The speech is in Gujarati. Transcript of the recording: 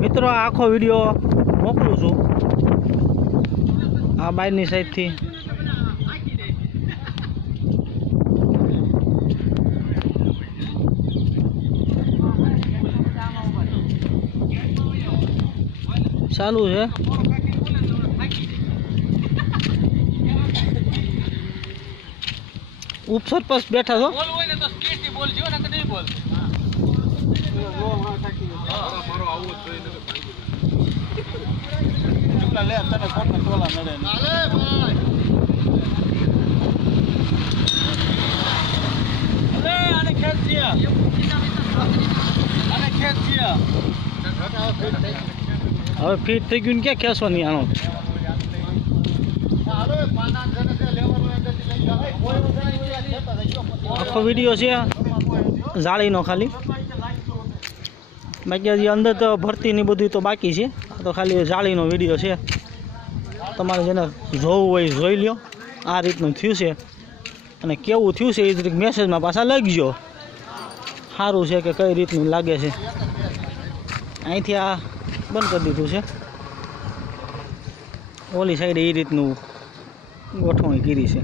મિત્રો આખો વિડીયો મોકલું છું આ બાયરની સાઈડથી. ચાલુ છે ઉપસરપસ બેઠા છો. હવે ફીટ થઈ ગયું ને ક્યાં ખેંચવાની આનો આખો વિડીયો છે જાળીનો ખાલી. બાકી હજી અંદર તો ભરતીની બધું તો બાકી છે. તો ખાલી જાળીનો વિડીયો છે. તમારે જેને જોવું હોય જોઈ લ્યો. આ રીતનું થયું છે અને કેવું થયું છે એ જ મેસેજમાં પાછા લખજો. સારું છે કે કઈ રીતનું લાગે છે. અહીંથી આ બંધ કરી દીધું છે. ઓલી સાઈડે એ રીતનું ગોઠવણી કરી છે.